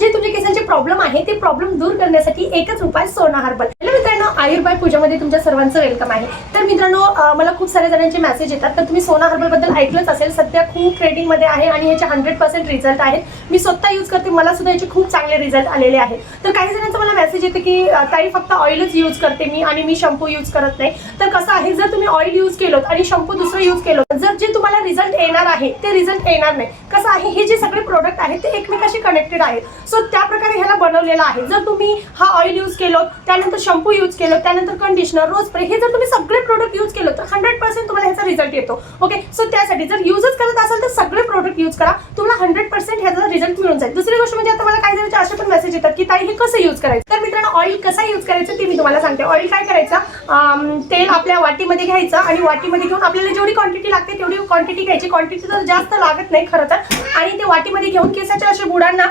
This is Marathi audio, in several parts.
जे तुमच्या केसांचे प्रॉब्लेम आहे ते प्रॉब्लेम दूर करण्यासाठी एकच उपाय सोना हर्बल। हॅलो मित्रांनो, आयुर्वेद पूजामध्ये तुमच्या सर्वांचं वेलकम आहे। तर मित्रांनो, मला खूप साऱ्या जणांचे मेसेज येतात, तर तुम्ही सोना हर्बल बद्दल ऐकलंच असेल। सध्या खूप ट्रेडिंग मध्ये आहे आणि याचे 100% रिझल्ट आहेत। मी स्वतः यूज करते, मला सुद्धा याचे खूप चांगले रिझल्ट आलेले आहेत। तर काही जणांचा मला मेसेज येतो की ताई फक्त ऑइलच यूज करते मी आणि मी शॅम्पू यूज करत नाही। तर कसं आहे, जर तुम्ही ऑइल यूज केलं आणि शॅम्पू दुसरं यूज केलं, जर जे तुम्हाला रिझल्ट येणार आहे ते रिझल्ट येणार नाही। कसं आहे, हे जे सगळे प्रोडक्ट आहेत ते एकमेकांशी कनेक्टेड आहेत। सो त्या प्रकारे ह्याला बनवलेलं आहे। जर तुम्ही हा ऑइल यूज केलं, त्यानंतर शॅम्पू यूज केलं, त्यानंतर कंडिशनर, रोज स्प्रे, हे जर तुम्ही सगळे प्रोडक्ट यूज केलं तर 100% तुम्हाला ह्याचा रिझल्ट येतो। ओके, सो त्यासाठी जर यूजच करत असाल तर सगळे प्रोडक्ट यूज करा, तुम्हाला 100% ह्याचा रिझल्ट मिळून जाईल। दुसरी गोष्ट म्हणजे आता मला काही जणांचे असे पण मेसेज येतात की ताई हे कसं यूज करायचं। तर मित्रांनो, ऑइल कसा यूज करायचं ते मी तुम्हाला सांगते। ऑइल काय करायचं, तेल आपल्या वाटीमध्ये घ्यायचं आणि वाटीमध्ये घेऊन आपल्याला जेवढी क्वांटिटी लागते तेवढी क्वांटिटी घ्यायची। क्वांटिटी तर जास्त लागत नाही खरं तर, आणि ते वाटीमध्ये घेऊन केसाच्या अशा बुडांना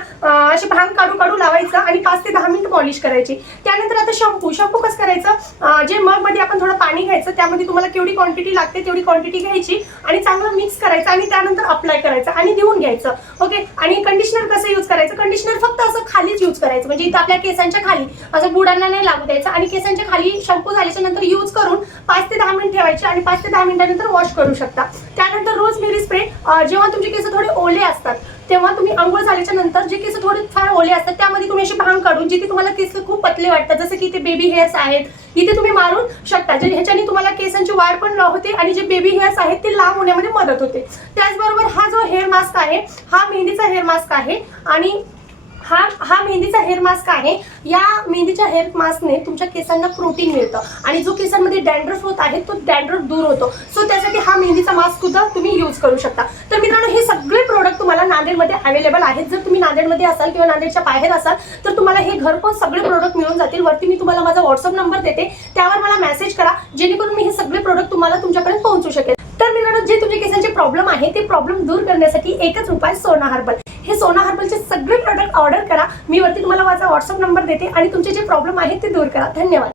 असे भांग काढू काढू लावायचं आणि 5 ते 10 मिनिट पॉलिश करायची। त्यानंतर आता शॅम्पू कसं करायचं, जे मग मध्ये आपण थोडं पाणी घ्यायचं, त्यामध्ये तुम्हाला केवढी क्वांटिटी लागते तेवढी क्वांटिटी घ्यायची आणि चांगलं मिक्स करायचं आणि त्यानंतर अप्लाय करायचं आणि धुवून घ्यायचं। ओके, आणि कंडिशनर कसं यूज करायचं, कंडिशनर फक्त असं खालीच यूज करायचं, म्हणजे इथं आपल्या केसांच्या खाली असं बुडांना नाही लागू द्यायचं आणि केसांच्या खाली शॅम्पू झाल्याच्या नंतर यूज करून 5 ते 10 मिनिट ठेवायचे आणि 5 ते 10 मिनिटानंतर वॉश करू शकता। त्यानंतर रोजमेरी स्प्रे, जेव्हा तुमचे केस थोडे ओले असतात तेव्हा तुम्ही अंघोळ झाल्याच्या नंतर जे केस थोडे फार ओले असतात त्यामध्ये तुम्ही असे भांग काढून, जिथे तुम्हाला केस खूप पतले वाटतात, जसं की इथे बेबी हेअर्स आहेत, इथे तुम्ही मारून शकता, जे ह्याच्याने तुम्हाला केसांची वाढ पण होते आणि जे बेबी हेअर्स आहेत ते लांब होण्यामध्ये मदत होते। त्याचबरोबर हा जो हेअर मास्क आहे, हा मेहंदीचा हेअर मास्क आहे आणि हा मेहंदीचा हेअर मास्क आहे। या मेहंदीच्या हेअर मास्कने तुमच्या केसांना प्रोटीन मिळतं आणि जो केसांमध्ये डॅन्ड्रफ होत आहे तो डॅन्ड्रफ दूर होतो। सो त्यासाठी हा मेहंदीचा मास्क सुद्धा तुम्ही यूज करू शकता। तर मित्रांनो, हे सगळे प्रोडक्ट तुम्हाला नांदेडमध्ये अवेलेबल आहेत। जर तुम्ही नांदेडमध्ये असाल किंवा नांदेडच्या बाहेर असाल तर तुम्हाला हे घरपोच सगळे प्रोडक्ट मिळून जातील। वरती मी तुम्हाला माझा व्हॉट्सअप नंबर देते, त्यावर मला मेसेज करा, जेणेकरून मी हे सगळे प्रोडक्ट तुम्हाला तुमच्यापर्यंत पोहोचू शकेल। तर मित्रांनो, जे तुमच्या केसांचे प्रॉब्लेम आहे ते प्रॉब्लेम दूर करण्यासाठी एकच उपाय सोना हर्बल। हे सोना हर्बलचे सगळे प्रोडक्ट ऑर्डर करा, मी वरती तुम्हाला माझा व्हॉट्सअप नंबर देते आणि तुमचे जे प्रॉब्लेम आहेत ते दूर करा। धन्यवाद।